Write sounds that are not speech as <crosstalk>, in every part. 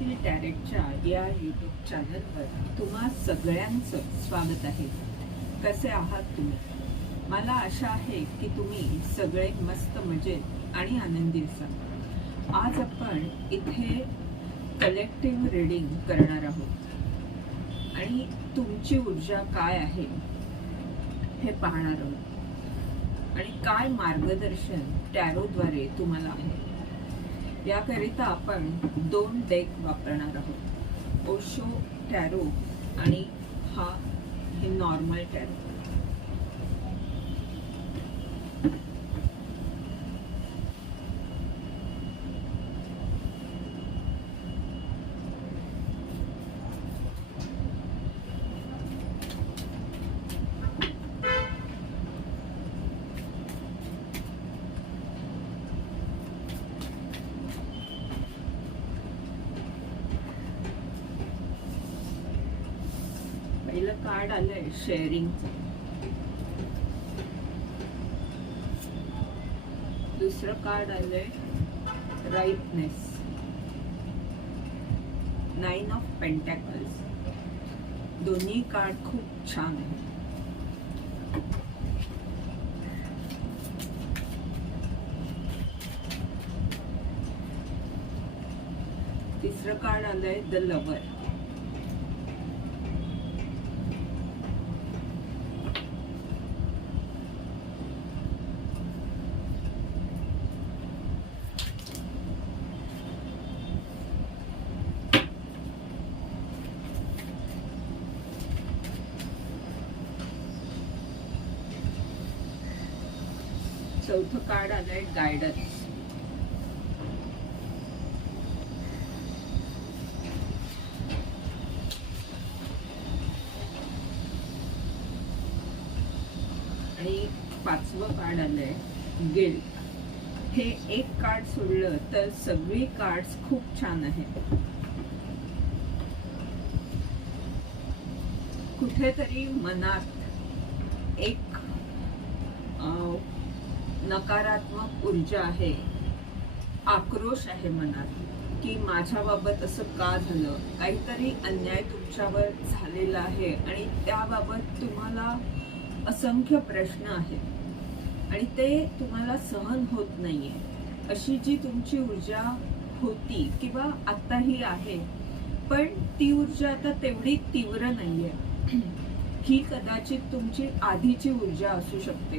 गुजराती टॅरेटच्या या यूट्यूब चॅनलवर तुम्हा सगळ्यांचं स्वागत आहे. कसे आहात तुम्ही? मला आशा आहे की तुम्ही सगळे मस्त मजेत आणि आनंदी असाल. आज आपण इथे कलेक्टिव्ह रीडिंग करणार आहोत. आणि तुमची ऊर्जा काय आहे हे पाहणार आहोत. आणि काय मार्गदर्शन टॅरोद्वारे तुम्हाला आहे? याकरिता आपण दोन डेक वापरणार आहोत. ओशो टॅरो आणि हा हे नॉर्मल टॅरो पहिलं कार्ड आलंय शेअरिंगचं दुसरं कार्ड आलंय राईटनेस नाईन ऑफ पेंटॅकल्स दोन्ही कार्ड खूप छान आहे तिसरं कार्ड आलंय द लवर चौथं कार्ड आलंय गायडन्स आणि पाचवं कार्ड आलंय गिल्ट हे एक कार्ड सोडलं तर सगळी कार्ड्स खूप छान आहेत. कुठेतरी मनात एक अं, नकारात्मक ऊर्जा आहे आक्रोश आहे मनात की माझ्याबाबत असं का झालं? काहीतरी अन्याय तुमच्यावर झालेला आहे आणि त्याबाबत तुम्हाला असंख्य प्रश्न आहेत. आणि ते तुम्हाला सहन होत नाही आहे अशी जी तुमची ऊर्जा होती किंवा आत्ताही आहे पण ती ऊर्जा आता तेवढी तीव्र नाही आहे <clears throat> ही कदाचित तुमची आधीची ऊर्जा असू शकते.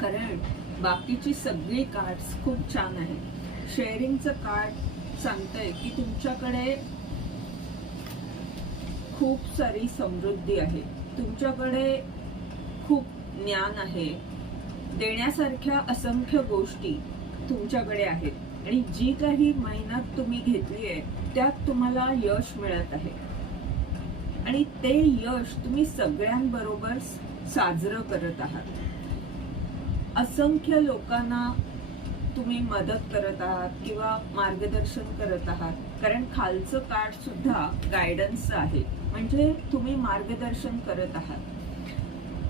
कारण बाकीची सगळी कार्ड्स खूप छान आहेत. शेअरिंगचं कार्ड सांगतंय की तुमच्याकडे खूप सारी समृद्धी आहे. तुमच्याकडे खूप ज्ञान आहे. देण्यासारख्या असंख्य गोष्टी तुमच्याकडे आहेत. आणि जी काही मेहनत तुम्ही घेतली आहे त्यात तुम्हाला यश मिळत आहे. आणि ते यश तुम्ही सगळ्यांबरोबर साजरं करत आहात. असंख्य लोकांना तुम्ही मदत करत आहात किंवा मार्गदर्शन करत आहात. कारण खालचं कार्ड सुद्धा गायडन्सचं आहे. म्हणजे तुम्ही मार्गदर्शन करत आहात.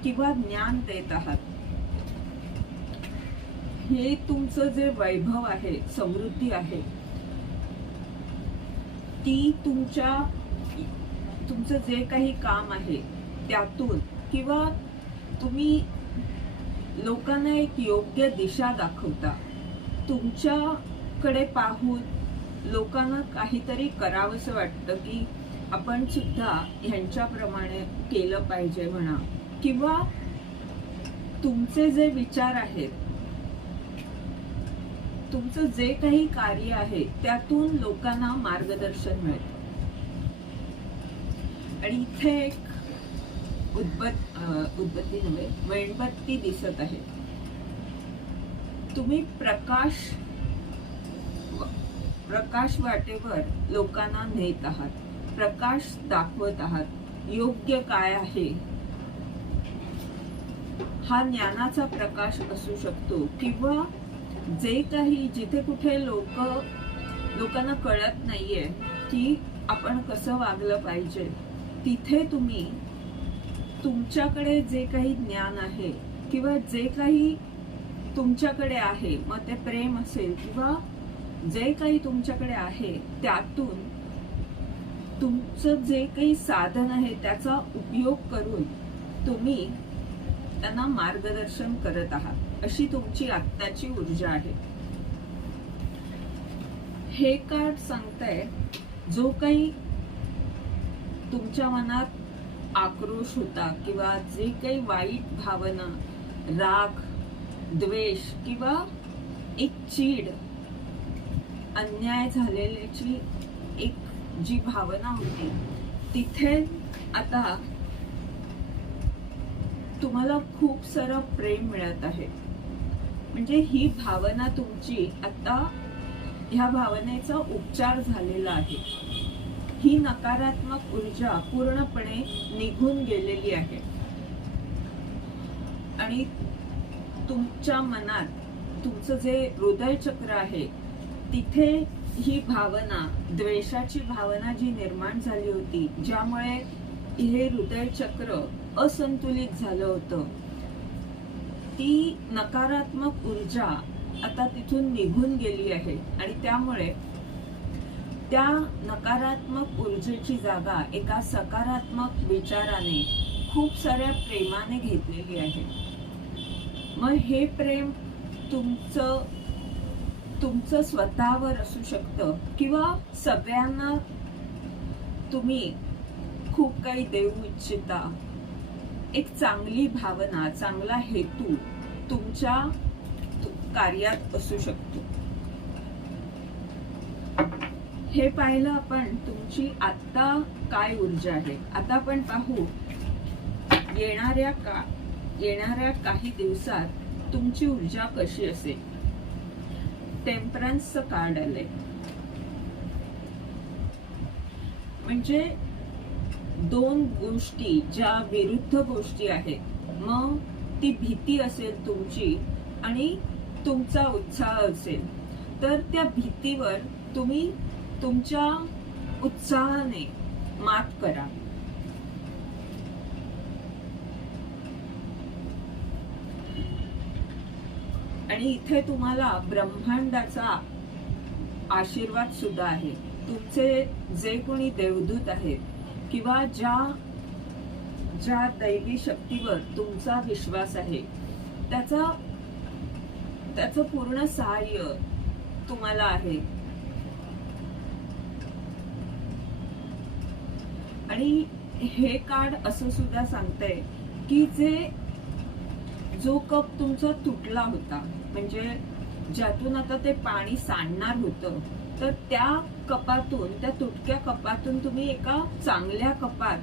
किंवा ज्ञान देत आहात. हे तुमचं जे वैभव आहे समृद्धी आहे ती तुमच्या तुमचं जे काही काम आहे त्यातून किंवा तुम्ही लोकांना एक योग्य दिशा दाखवता. तुमच्याकडे पाहून लोकांना काहीतरी करावंसं वाटतं की आपण सुद्धा ह्यांच्याप्रमाणे केलं पाहिजे म्हणा. किंवा तुमचे जे विचार आहेत तुमचं जे काही कार्य आहे त्यातून लोकांना मार्गदर्शन मिळतं. आणि इथे एक उद्बत उद्बत्ती नव्हे मेणबत्ती दिसत आहे. तुम्ही प्रकाश प्रकाश वाटेवर लोकांना नेत आहात. प्रकाश दाखवत आहात. योग्य काय आहे? हा ज्ञानाचा प्रकाश असू शकतो. किंवा जे काही जिथे कुठे लोक लोकांना कळत नाहीये की आपण कसं वागलं पाहिजे तिथे तुम्ही तुमच्याकडे जे काही ज्ञान आहे किंवा जे काही तुमच्याकडे आहे मग ते प्रेम असेल किंवा जे काही तुमच्याकडे आहे त्यातून तुमचं जे काही साधन आहे त्याचा उपयोग करून तुम्ही त्यांना मार्गदर्शन करत आहात. अशी तुमची आत्ताची ऊर्जा आहे. हे कार्ड सांगताय जो काही तुमच्या मनात आक्रोश होता किंवा जे काही वाईट भावना राग द्वेष किंवा एक चीड अन्याय झालेल्याची एक जी भावना होती तिथे आता तुम्हाला खूप सारं प्रेम मिळत आहे. म्हणजे ही भावना तुमची आता ह्या भावनेचा उपचार झालेला आहे. ही नकारात्मक ऊर्जा पूर्णपणे निघून गेलेली आहे. आणि तुमच्या मनात तुमचं जे हृदय चक्र आहे तिथे ही भावना द्वेषाची भावना जी निर्माण झाली होती ज्यामुळे हे हृदय चक्र असंतुलित झालं होतं ती नकारात्मक ऊर्जा आता तिथून निघून गेली आहे. आणि त्यामुळे त्या नकारात्मक ऊर्जेची जागा एका सकारात्मक विचाराने खूप साऱ्या प्रेमाने घेतलेली आहे. मग हे प्रेम तुमचं तुमचं स्वतःवर असू शकतं किंवा सगळ्यांना तुम्ही खूप काही देऊ इच्छिता. एक चांगली भावना चांगला हेतू तुमच्या कार्यात असू शकतो. हे पाहिलं आपण तुमची आता काय ऊर्जा आहे? आता आपण पाहू येणाऱ्या का येणाऱ्या काही दिवसात तुमची ऊर्जा कशी असेल? टेम्परन्सचं कार्ड आलंय. म्हणजे दोन गोष्टी ज्या विरुद्ध गोष्टी आहेत मग ती भीती असेल तुमची आणि तुमचा उत्साह असेल तर त्या भीतीवर तुम्ही तुमच्या उत्साहाने मात करा. आणि इथे तुम्हाला ब्रह्मांडाचा आशीर्वाद सुद्धा आहे. तुमचे जे कोणी देवदूत आहेत किंवा ज्या ज्या दैवी शक्तीवर तुमचा विश्वास आहे त्याचा त्याचं पूर्ण सहाय्य तुम्हाला आहे. आणि हे कार्ड असं सुद्धा सांगतंय की जे जो कप तुमचा तुटला होता म्हणजे ज्यातून आता ते पाणी सांडणार होतं तर त्या कपातून त्या तुटक्या कपातून तुम्ही एका चांगल्या कपात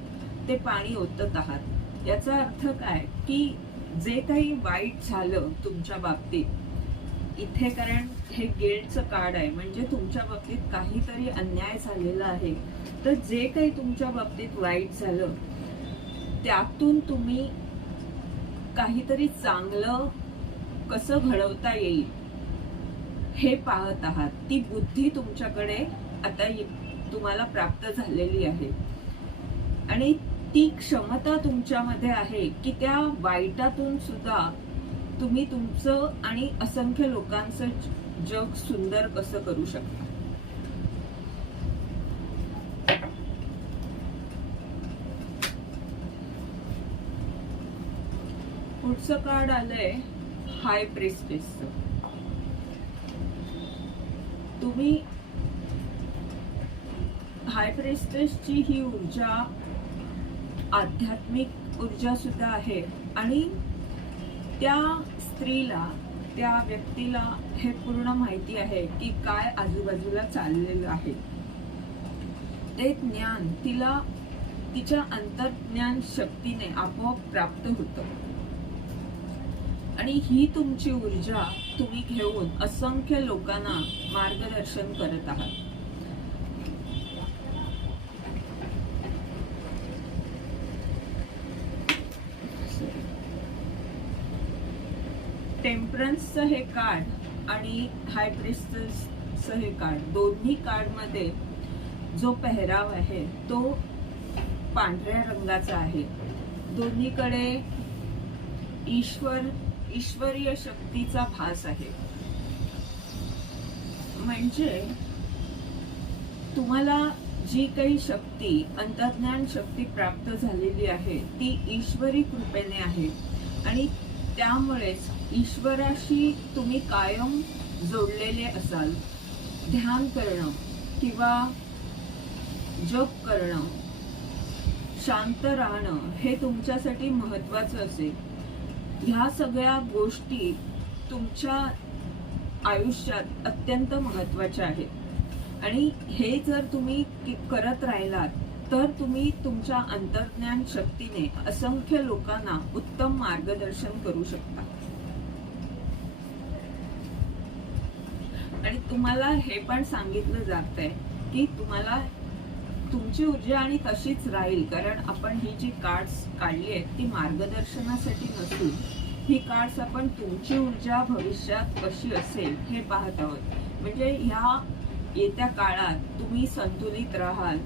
ते पाणी ओतत आहात. याचा अर्थ काय? की जे काही वाईट झालं तुमच्या बाबतीत इथे कारण हे गेटचं कार्ड आहे म्हणजे तुमच्या बाबतीत काहीतरी अन्याय झालेला आहे. तर जे काही तुमच्या बाबतीत वाईट झालं त्यातून तुम्ही काहीतरी चांगलं कसं घडवता येईल हे पाहत आहात. ती बुद्धी तुमच्याकडे आता तुम्हाला प्राप्त झालेली आहे. आणि ती क्षमता तुमच्यामध्ये आहे की त्या वाईटातून सुद्धा तुम्ही तुमचं आणि असंख्य लोकांचं जग सुंदर कसं करू शकता. पुढचं कार्ड आलंय हाय प्रेस्टेसचं तुम्ही हाय प्रेस्टेजची ही ऊर्जा आध्यात्मिक ऊर्जा सुद्धा आहे. आणि त्या स्त्रीला त्या व्यक्तीला हे पूर्ण माहिती आहे की काय आजूबाजूला चाललेलं आहे. ते ज्ञान तिला तिच्या अंतर्ज्ञान शक्तीने आपोआप प्राप्त होतं. आणि ही तुमची ऊर्जा तुम्ही घेऊन असंख्य लोकांना मार्गदर्शन करत आहात. टेम्परन्सचं हे कार्ड आणि हाय हे कार्ड दोन्ही कार्डमध्ये जो पेहराव आहे तो पांढऱ्या रंगाचा आहे. दोन्हीकडे ईश्वर ईश्वरीय शक्तीचा भास आहे. म्हणजे तुम्हाला जी काही शक्ती अंतर्ज्ञान शक्ती प्राप्त झालेली आहे ती ईश्वरी कृपेने आहे. आणि त्यामुळेच ईश्वराशी तुम्ही कायम जोडलेले असाल. ध्यान करणं किंवा जप करणं शांत राहणं हे तुमच्यासाठी महत्वाचं असेल. ह्या सगळ्या गोष्टी तुमच्या आयुष्यात अत्यंत महत्त्वाच्या आहेत. आणि हे जर तुम्ही करत राहिलात तर तुम्ही तुमच्या अंतर्ज्ञान शक्तीने असंख्य लोकांना उत्तम मार्गदर्शन करू शकता. आणि तुम्हाला हे पण सांगितलं जात आहे की तुम्हाला तुमची ऊर्जा आणि तशीच राहील कारण आपण ही जी कार्ड्स काढली आहेत ती मार्गदर्शनासाठी नसून ही कार्ड्स आपण तुमची ऊर्जा भविष्यात कशी असेल हे पाहत आहोत. म्हणजे ह्या येत्या काळात तुम्ही संतुलित राहाल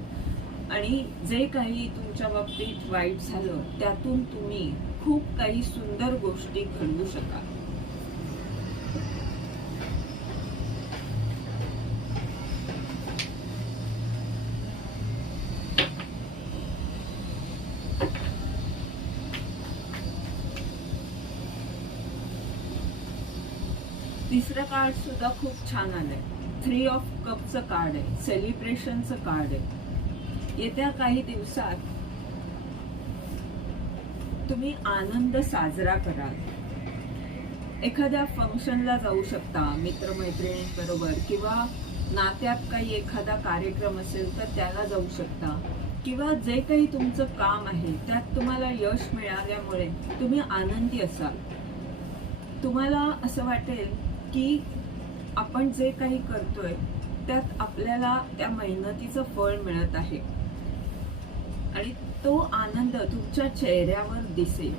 आणि जे काही तुमच्या बाबतीत वाईट झालं त्यातून तुम्ही खूप काही सुंदर गोष्टी घडवू शकाल. तिसरं कार्ड सुद्धा खूप छान आलंय. थ्री ऑफ कपचं कार्ड आहे सेलिब्रेशनचं कार्ड आहे. येत्या काही दिवसात तुम्ही आनंद साजरा कराल. एखाद्या फंक्शनला जाऊ शकता मित्रमैत्रिणींबरोबर किंवा नात्यात काही एखादा कार्यक्रम असेल तर त्याला जाऊ शकता. किंवा जे काही तुमचं काम आहे त्यात तुम्हाला यश मिळाल्यामुळे तुम्ही आनंदी असाल. तुम्हाला असं वाटेल की आपण जे काही करतोय त्यात आपल्याला त्या मेहनतीचं फळ मिळत आहे. आणि तो आनंद तुमच्या चेहऱ्यावर दिसेल.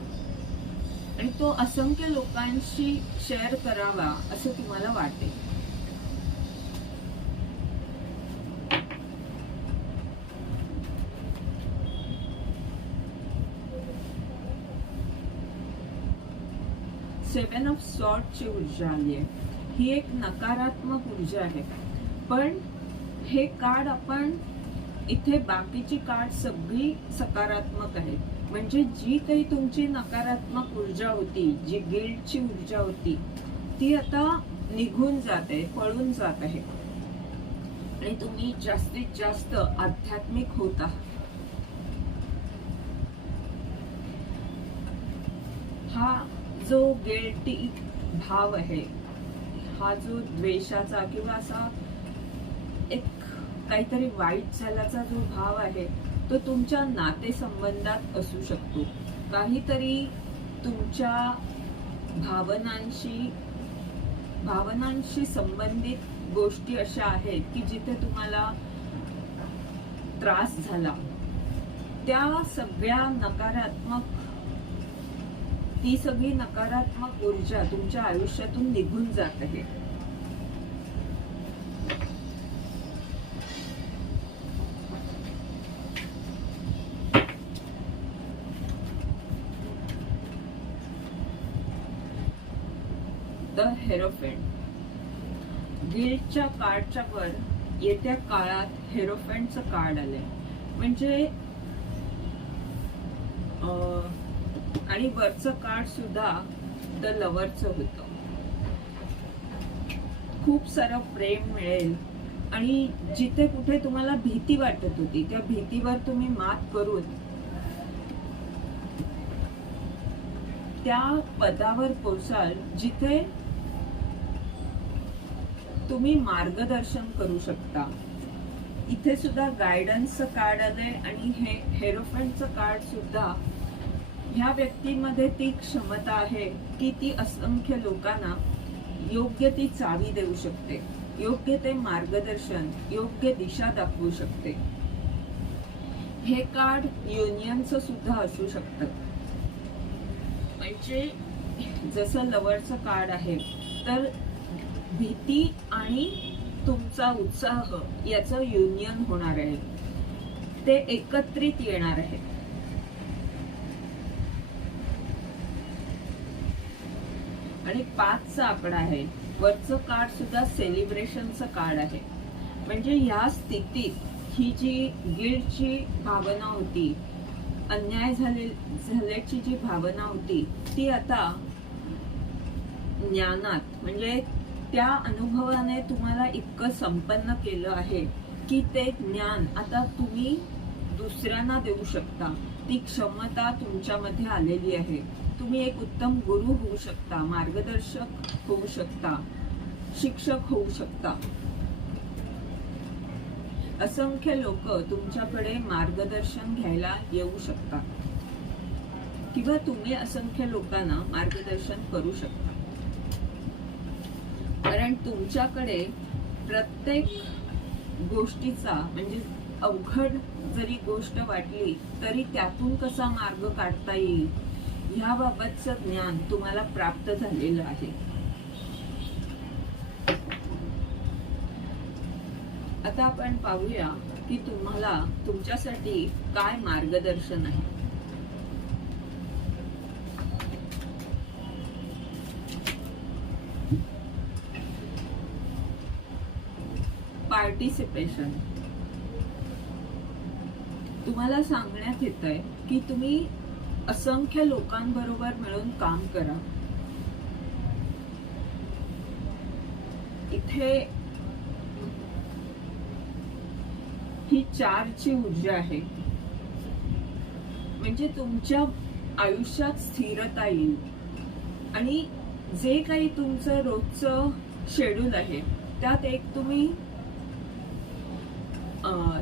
आणि तो असंख्य लोकांशी शेअर करावा असं तुम्हाला वाटेल. सेवन ऑफ सॉर्टची ऊर्जा आली आहे. ही एक नकारात्मक ऊर्जा आहे. पण हे कार्ड आपण इथे बाकीची कार्ड सगळी सकारात्मक आहेत म्हणजे जी काही तुमची नकारात्मक ऊर्जा होती जी गिल्डची ऊर्जा होती ती आता निघून जात आहे पळून जात आहे. आणि तुम्ही जास्तीत जास्त आध्यात्मिक होत. आहात हा जो गिल्टी भाव आहे हा जो द्वेषाचा किंवा असा एक काहीतरी वाईट झाल्याचा जो भाव आहे तो तुमच्या नातेसंबंधात असू शकतो. काहीतरी तुमच्या भावनांशी भावनांशी संबंधित गोष्टी अशा आहेत की जिथे तुम्हाला त्रास झाला. त्या सगळ्या नकारात्मक ती सगळी नकारात्मक ऊर्जा तुमच्या आयुष्यातून निघून जात आहे. द हेरोफेंट गिल्टच्या कार्डच्या वर येत्या काळात हेरोफेंटचं कार्ड आलंय. म्हणजे अं, आणि वरचं कार्ड सुद्धा द लवरचं होतं. खूप सारं प्रेम मिळेल. आणि जिथे कुठे तुम्हाला भीती वाटत होती त्या भीतीवर तुम्ही मात करून त्या पदावर पोचाल जिथे तुम्ही मार्गदर्शन करू शकता. इथे सुद्धा गायडन्सचं कार्ड आलंय आणि हे हेरोफंडचं कार्ड सुद्धा ह्या व्यक्तीमध्ये ती क्षमता आहे की ती असंख्य लोकांना योग्य ती चावी देऊ शकते. योग्य ते मार्गदर्शन योग्य दिशा दाखवू शकते. हे कार्ड युनियनचं सुद्धा असू शकतं. म्हणजे जसं लवरचं कार्ड आहे तर भीती आणि तुमचा उत्साह याचं युनियन होणार आहे. ते एकत्रित येणार आहे. आणि पाचचा आकडा आहे. वरचं कार्ड सुद्धा सेलिब्रेशनचं कार्ड आहे. म्हणजे ह्या स्थितीत ही जी गिल्डची भावना होती अन्याय झाले झाल्याची जी भावना होती ती आता ज्ञानात म्हणजे त्या अनुभवाने तुम्हाला इतकं संपन्न केलं आहे की ते ज्ञान आता तुम्ही दुसऱ्यांना देऊ शकता. ती क्षमता तुमच्यामध्ये आलेली आहे. तुम्ही एक उत्तम गुरु होऊ शकता मार्गदर्शक होऊ शकता शिक्षक होऊ शकता. असंख्य लोक तुमच्याकडे मार्गदर्शन घ्यायला येऊ शकतात. किंवा तुम्ही असंख्य लोकांना मार्गदर्शन करू शकता. कारण तुमच्याकडे प्रत्येक गोष्टीचा म्हणजे अवघड जरी गोष्ट वाटली तरी त्यातून कसा मार्ग काढता येईल? ह्याबाबतचं ज्ञान तुम्हाला प्राप्त झालेलं आहे. आता आपण पाहूया की तुम्हाला तुमच्यासाठी काय मार्गदर्शन आहे. पार्टिसिपेशन तुम्हाला सांगण्यात येत आहे की तुम्ही असंख्य लोकांबरोबर मिळून काम करा. इथे ही चारची ऊर्जा आहे. म्हणजे तुमच्या आयुष्यात स्थिरता येईल. आणि जे काही तुमचं रोजचं शेड्यूल आहे त्यात एक तुम्ही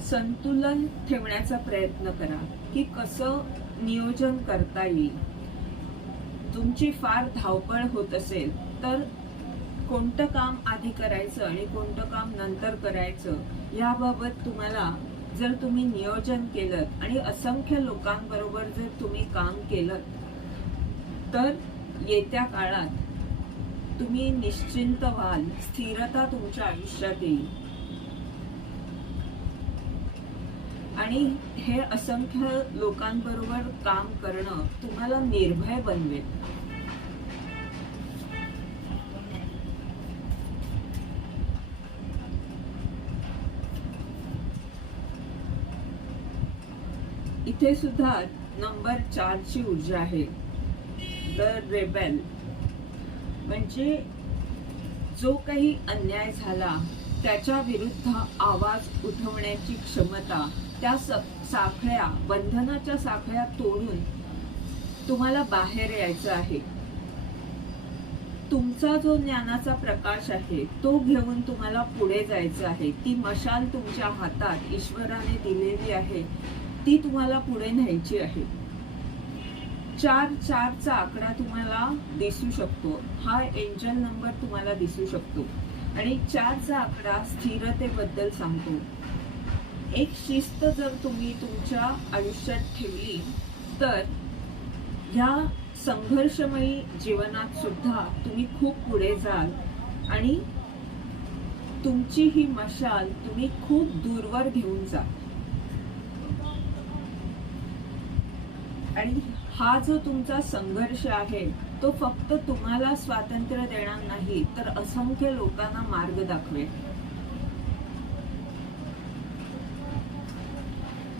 संतुलन ठेवण्याचा प्रयत्न करा की कसं नियोजन करता येईल. तुमची फार धावपळ होत असेल तर कोणतं काम आधी करायचं आणि कोणतं काम नंतर करायचं याबाबत तुम्हाला जर तुम्ही नियोजन केलं आणि असंख्य लोकांबरोबर जर तुम्ही काम केलं तर येत्या काळात तुम्ही निश्चिंत व्हाल स्थिरता तुमच्या आयुष्यात येईल. आणि हे असंख्य लोकांबरोबर काम करणं तुम्हाला निर्भय बनवेल. इथे सुद्धा नंबर चारची ऊर्जा आहे. द रेबेल म्हणजे जो काही अन्याय झाला त्याच्या विरुद्ध आवाज उठवण्याची क्षमता त्या साखळ्या बंधनाच्या साखळ्या तोडून तुम्हाला बाहेर यायचं आहे. तुमचा जो ज्ञानाचा प्रकाश आहे तो घेऊन तुम्हाला पुढे जायचं आहे. ती मशाल तुमच्या हातात ईश्वराने दिलेली आहे. ती तुम्हाला पुढे न्यायची आहे. चार चारचा आकडा तुम्हाला दिसू शकतो. हा एंजल नंबर तुम्हाला दिसू शकतो. आणि चारचा आकडा स्थिरतेबद्दल सांगतो. एक शिस्त जर तुम्ही तुमच्या आयुष्यात ठेवली तर ह्या संघर्षमयी जीवनात सुद्धा तुम्ही खूप पुढे जाल आणि तुमची ही मशाल तुम्ही खूप दूरवर घेऊन जा आणि हा जो तुमचा संघर्ष आहे तो फक्त तुम्हाला स्वातंत्र्य देणार नाही तर असंख्य लोकांना मार्ग दाखवेल.